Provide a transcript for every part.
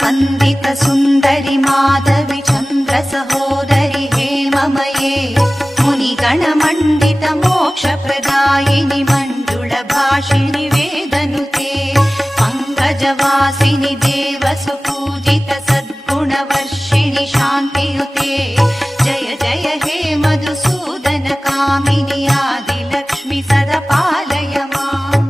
ವಂದಿತ ಸುಂದರಿ ಮಾಧವಿ ಚಂದ್ರ ಸಹೋದರಿ ಹೇಮಮಯೇ ಮುನಿಗಣ ಮಂಡಿತ ಮೋಕ್ಷ ಪ್ರದಾಯಿನಿ ಮಂಜುಳ ಭಾಷಿಣಿ ವೇದನುತೆ ಪಂಕಜವಾಸಿನಿ ದೇವ ಸುಪೂಜಿತ ಸದ್ಗುಣ ವರ್ಷಿಣಿ ಶಾಂತಿಯುತೆ ಜಯ ಜಯ ಹೇ ಮಧುಸೂದನ ಕಾಮಿನಿ ಆದಿಲಕ್ಷ್ಮಿ ಸದಾ ಪಾಲಯ ಮಾಂ.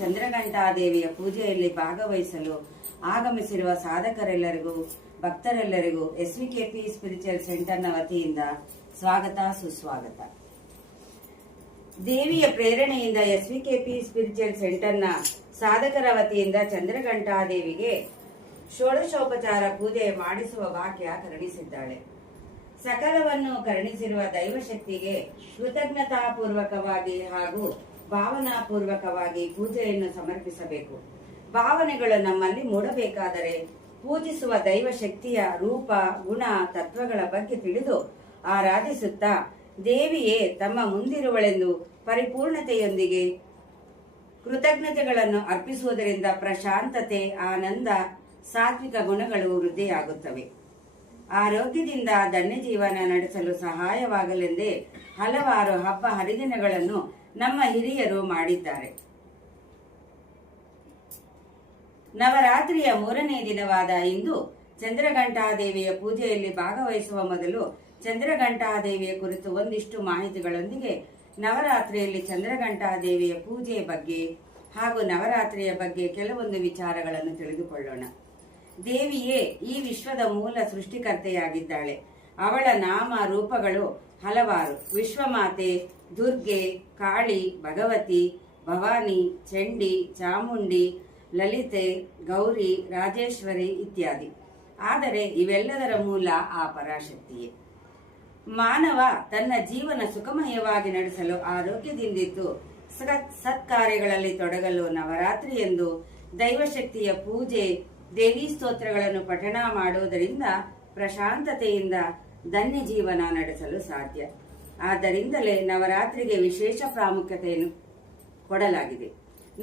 ಚಂದ್ರಘಂಟಾದೇವಿಯ ಪೂಜೆಯಲ್ಲಿ ಭಾಗವಹಿಸಲು ಆಗಮಿಸಿರುವ ಸಾಧಕರೆಲ್ಲರಿಗೂ ಭಕ್ತರೆಲ್ಲರಿಗೂ SVKP ಸ್ಪಿರಿಚುವಲ್ ಸೆಂಟರ್ನ ವತಿಯಿಂದ ಸ್ವಾಗತ ಸುಸ್ವಾಗತ. ದೇವಿಯ ಪ್ರೇರಣೆಯಿಂದ SVKP ಸ್ಪಿರಿಚುವಲ್ ಸೆಂಟರ್ನ ಸಾಧಕರ ವತಿಯಿಂದ ಚಂದ್ರಘಂಟಾದೇವಿಗೆ ಷೋಡಶೋಪಚಾರ ಪೂಜೆ ಮಾಡಿಸುವ ಭಾಗ್ಯ ಕರುಣಿಸಿದ್ದಾಳೆ. ಸಕಲವನ್ನು ಕರುಣಿಸಿರುವ ದೈವಶಕ್ತಿಗೆ ಕೃತಜ್ಞತಾಪೂರ್ವಕವಾಗಿ ಹಾಗೂ ಭಾವನಾಪೂರ್ವಕವಾಗಿ ಪೂಜೆಯನ್ನು ಸಮರ್ಪಿಸಬೇಕು. ಭಾವನೆಗಳು ನಮ್ಮಲ್ಲಿ ಮೂಡಬೇಕಾದರೆ ಪೂಜಿಸುವ ದೈವಶಕ್ತಿಯ ರೂಪ, ಗುಣ, ತತ್ವಗಳ ಬಗ್ಗೆ ತಿಳಿದು ಆರಾಧಿಸುತ್ತಾ ದೇವಿಯೇ ತಮ್ಮ ಮುಂದಿರುವಳೆಂದು ಪರಿಪೂರ್ಣತೆಯೊಂದಿಗೆ ಕೃತಜ್ಞತೆಗಳನ್ನು ಅರ್ಪಿಸುವುದರಿಂದ ಪ್ರಶಾಂತತೆ, ಆನಂದ, ಸಾತ್ವಿಕ ಗುಣಗಳು ವೃದ್ಧಿಯಾಗುತ್ತವೆ. ಆರೋಗ್ಯದಿಂದ ಧನ್ಯ ಜೀವನ ನಡೆಸಲು ಸಹಾಯವಾಗಲೆಂದೇ ಹಲವಾರು ಹಬ್ಬ ಹರಿದಿನಗಳನ್ನು ನಮ್ಮ ಹಿರಿಯರು ಮಾಡಿದ್ದಾರೆ. ನವರಾತ್ರಿಯ 3ನೇ ದಿನವಾದ ಇಂದು ಚಂದ್ರಘಂಟಾದೇವಿಯ ಪೂಜೆಯಲ್ಲಿ ಭಾಗವಹಿಸುವ ಮೊದಲು ಚಂದ್ರಘಂಟಾದೇವಿಯ ಕುರಿತು ಒಂದಿಷ್ಟು ಮಾಹಿತಿಗಳೊಂದಿಗೆ ನವರಾತ್ರಿಯಲ್ಲಿ ಚಂದ್ರಘಂಟಾದೇವಿಯ ಪೂಜೆಯ ಬಗ್ಗೆ ಹಾಗೂ ನವರಾತ್ರಿಯ ಬಗ್ಗೆ ಕೆಲವೊಂದು ವಿಚಾರಗಳನ್ನು ತಿಳಿದುಕೊಳ್ಳೋಣ. ದೇವಿಯೇ ಈ ವಿಶ್ವದ ಮೂಲ ಸೃಷ್ಟಿಕರ್ತೆಯಾಗಿದ್ದಾಳೆ. ಅವಳ ನಾಮ ರೂಪಗಳು ಹಲವಾರು. ವಿಶ್ವಮಾತೆ, ದುರ್ಗೆ, ಕಾಳಿ, ಭಗವತಿ, ಭವಾನಿ, ಚಂಡಿ, ಚಾಮುಂಡಿ, ಲಲಿತೆ, ಗೌರಿ, ರಾಜೇಶ್ವರಿ ಇತ್ಯಾದಿ. ಆದರೆ ಇವೆಲ್ಲದರ ಮೂಲ ಆ ಪರಾಶಕ್ತಿಯೇ. ಮಾನವ ತನ್ನ ಜೀವನ ಸುಖಮಯವಾಗಿ ನಡೆಸಲು ಆರೋಗ್ಯದಿಂದಿದ್ದು ಸತ್ಕಾರ್ಯಗಳಲ್ಲಿ ತೊಡಗಲು ನವರಾತ್ರಿ ಎಂದು ದೈವಶಕ್ತಿಯ ಪೂಜೆ, ದೇವಿ ಸ್ತೋತ್ರಗಳನ್ನು ಪಠಣ ಮಾಡುವುದರಿಂದ ಪ್ರಶಾಂತತೆಯಿಂದ ಧನ್ಯ ಜೀವನ ನಡೆಸಲು ಸಾಧ್ಯ. ಆದ್ದರಿಂದಲೇ ನವರಾತ್ರಿಗೆ ವಿಶೇಷ ಪ್ರಾಮುಖ್ಯತೆಯನ್ನು ಕೊಡಲಾಗಿದೆ.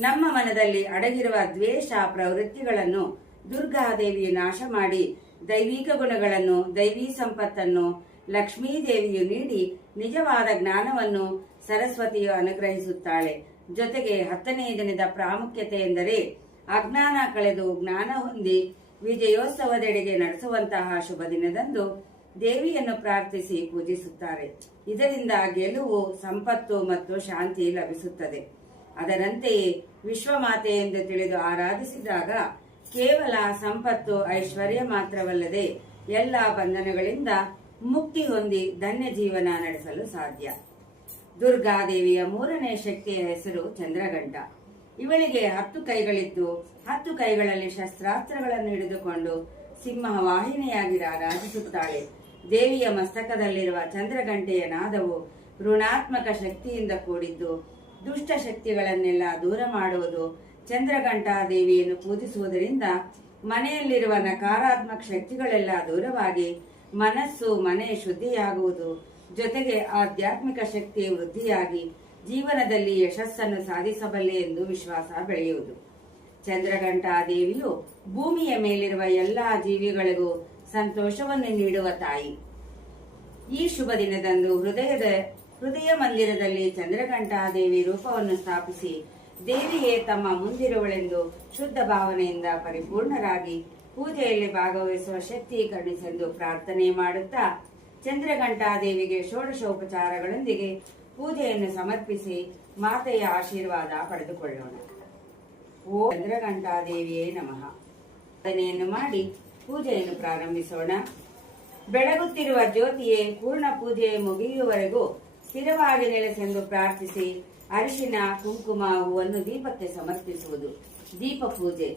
ನಮ್ಮ ಮನದಲ್ಲಿ ಅಡಗಿರುವ ದ್ವೇಷ ಪ್ರವೃತ್ತಿಗಳನ್ನು ದುರ್ಗಾದೇವಿಯು ನಾಶ ಮಾಡಿ ದೈವಿಕ ಗುಣಗಳನ್ನು, ದೈವಿ ಸಂಪತ್ತನ್ನು ಲಕ್ಷ್ಮೀದೇವಿಯು ನೀಡಿ ನಿಜವಾದ ಜ್ಞಾನವನ್ನು ಸರಸ್ವತಿಯು ಅನುಗ್ರಹಿಸುತ್ತಾಳೆ. ಜೊತೆಗೆ 10ನೇ ದಿನದ ಪ್ರಾಮುಖ್ಯತೆ ಎಂದರೆ ಅಜ್ಞಾನ ಕಳೆದು ಜ್ಞಾನ ಹೊಂದಿ ವಿಜಯೋತ್ಸವದೆಡೆಗೆ ನಡೆಸುವಂತಹ ಶುಭ ದಿನದಂದು ದೇವಿಯನ್ನು ಪ್ರಾರ್ಥಿಸಿ ಪೂಜಿಸುತ್ತಾರೆ. ಇದರಿಂದ ಗೆಲುವು, ಸಂಪತ್ತು ಮತ್ತು ಶಾಂತಿ ಲಭಿಸುತ್ತದೆ. ಅದರಂತೆಯೇ ವಿಶ್ವಮಾತೆ ಎಂದು ತಿಳಿದು ಆರಾಧಿಸಿದಾಗ ಕೇವಲ ಸಂಪತ್ತು, ಐಶ್ವರ್ಯ ಮಾತ್ರವಲ್ಲದೆ ಎಲ್ಲ ಬಂಧನಗಳಿಂದ ಮುಕ್ತಿ ಹೊಂದಿ ಧನ್ಯ ಜೀವನ ನಡೆಸಲು ಸಾಧ್ಯ. ದುರ್ಗಾದೇವಿಯ 3ನೇ ಶಕ್ತಿಯ ಹೆಸರು ಚಂದ್ರಘಂಟ. ಇವಳಿಗೆ 10 ಕೈಗಳಿದ್ದು 10 ಕೈಗಳಲ್ಲಿ ಶಸ್ತ್ರಾಸ್ತ್ರಗಳನ್ನು ಹಿಡಿದುಕೊಂಡು ಸಿಂಹ ವಾಹಿನಿಯಾಗಿ ರಾರಾಜಿಸುತ್ತಾಳೆ. ದೇವಿಯ ಮಸ್ತಕದಲ್ಲಿರುವ ಚಂದ್ರಘಂಟೆಯ ನಾದವು ಋಣಾತ್ಮಕ ಶಕ್ತಿಯಿಂದ ಕೂಡಿದ್ದು ದುಷ್ಟ ಶಕ್ತಿಗಳನ್ನೆಲ್ಲ ದೂರ ಮಾಡುವುದು. ಚಂದ್ರಘಂಟಾ ದೇವಿಯನ್ನು ಪೂಜಿಸುವುದರಿಂದ ಮನೆಯಲ್ಲಿರುವ ನಕಾರಾತ್ಮಕ ಶಕ್ತಿಗಳೆಲ್ಲ ದೂರವಾಗಿ ಮನಸ್ಸು, ಮನೆ ಶುದ್ಧಿಯಾಗುವುದು. ಜೊತೆಗೆ ಆಧ್ಯಾತ್ಮಿಕ ಶಕ್ತಿ ವೃದ್ಧಿಯಾಗಿ ಜೀವನದಲ್ಲಿ ಯಶಸ್ಸನ್ನು ಸಾಧಿಸಬಲ್ಲೆ ಎಂದು ವಿಶ್ವಾಸ ಬೆಳೆಯುವುದು. ಚಂದ್ರಘಂಟಾ ದೇವಿಯು ಭೂಮಿಯ ಮೇಲಿರುವ ಎಲ್ಲಾ ಜೀವಿಗಳಿಗೂ ಸಂತೋಷವನ್ನು ನೀಡುವ ತಾಯಿ. ಈ ಶುಭ ದಿನದಂದು ಹೃದಯ ಮಂದಿರದಲ್ಲಿ ಚಂದ್ರಘಂಟಾ ದೇವಿ ರೂಪವನ್ನು ಸ್ಥಾಪಿಸಿ ದೇವಿಯೇ ತಮ್ಮ ಮುಂದಿರುವಳೆಂದು ಶುದ್ಧ ಭಾವನೆಯಿಂದ ಪರಿಪೂರ್ಣರಾಗಿ ಪೂಜೆಯಲ್ಲಿ ಭಾಗವಹಿಸುವ ಶಕ್ತಿ ಕರುಣಿಸೆಂದು ಪ್ರಾರ್ಥನೆ ಮಾಡುತ್ತಾ ಚಂದ್ರಘಂಟಾ ದೇವಿಗೆ ಷೋಡಶೋಪಚಾರಗಳೊಂದಿಗೆ ಪೂಜೆಯನ್ನು ಸಮರ್ಪಿಸಿ ಮಾತೆಯ ಆಶೀರ್ವಾದ ಪಡೆದುಕೊಳ್ಳೋಣ. ಓ ಚಂದ್ರಘಂಟಾ ದೇವಿಯೇ ನಮಃ. ಪ್ರಾರ್ಥನೆಯನ್ನು ಮಾಡಿ ಪೂಜೆಯನ್ನು ಪ್ರಾರಂಭಿಸೋಣ. ಬೆಳಗುತ್ತಿರುವ ಜ್ಯೋತಿಯೇ ಪೂರ್ಣ ಪೂಜೆ ಮುಗಿಯುವವರೆಗೂ ಸ್ಥಿರವಾಗಿ ನೆಲೆಸೆಂದು ಪ್ರಾರ್ಥಿಸಿ ಅರಿಶಿನ, ಕುಂಕುಮ, ಹೂವನ್ನು ದೀಪಕ್ಕೆ ಸಮರ್ಪಿಸುವುದು. ದೀಪ ಪೂಜೆ.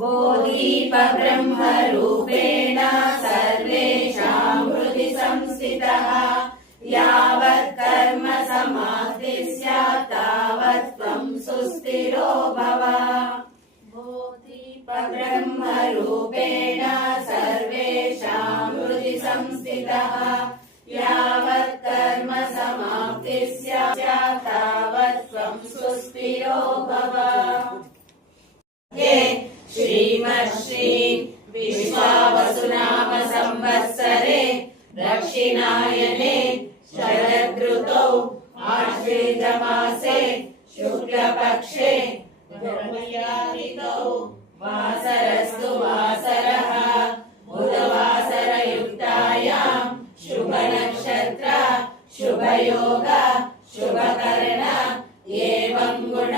ಬೋಧೀಪ ಬ್ರಹ್ಮ ರೂಪೇಣ ಸರ್ವೇಷಾಂ ಹೃದಿ ಸಂಸ್ಥಿತಃ ಯಾವತ್ ಕರ್ಮ ಸಮಾಪ್ತಿ ಸ್ಯಾತ್ ತಾವತ್ ತ್ವಂ ಸುಸ್ಥಿರೋ ಭವ. ಬೋಧೀಪ ಬ್ರಹ್ಮ ರೂಪೇಣ ಸರ್ವೇಷಾಂ ಹೃದಿ ಸಂಸ್ಥಿತಃ ಯಾವತ್ ಕರ್ಮ ಸಮಾಪ್ತಿ ಸ್ಯಾತ್ ತಾವತ್ ತ್ವಂ ಸುಸ್ಥಿರೋ ಭವ. ಶ್ರೀಮಶ್ರೀ ವಿಶ್ವಾವಸುನಾಮ ಸಂವತ್ಸರೆ ದಕ್ಷಿಣಾಯನೆ ಶರದೃತೌ ಆಶ್ವೇಜ ಮಾಸೆ ಶುಕ್ಲಪಕ್ಷೆ ಧರ್ಮಯಾರಿತೌ ವಾಸರಸ್ತು ವಾಸರಃ ಬುಧವಾಸರಯುಕ್ತಾಯಾಂ ಶುಭ ನಕ್ಷತ್ರ ಶುಭ ಯೋಗ ಶುಭಕರಣ ಏವಂ ಗುಣ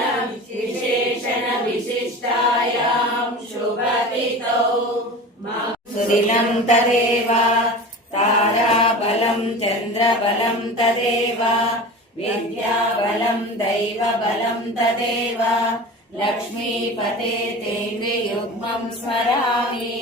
ವಿಶೇಷಣ ವಿಶಿಷ್ಟಾಯಾಂ ಶುಭತಿಥೌ ಸುದಿನಂ ತದೇವ ತಾರಾಬಲಂ ಚಂದ್ರಬಲಂ ತದೇವ ವಿದ್ಯಾಬಲಂ ದೈವಬಲಂ ತದೇವ ಲಕ್ಷ್ಮೀಪತೆ ತೇ ಯುಗ್ಮಂ ಸ್ಮರಾಮಿ.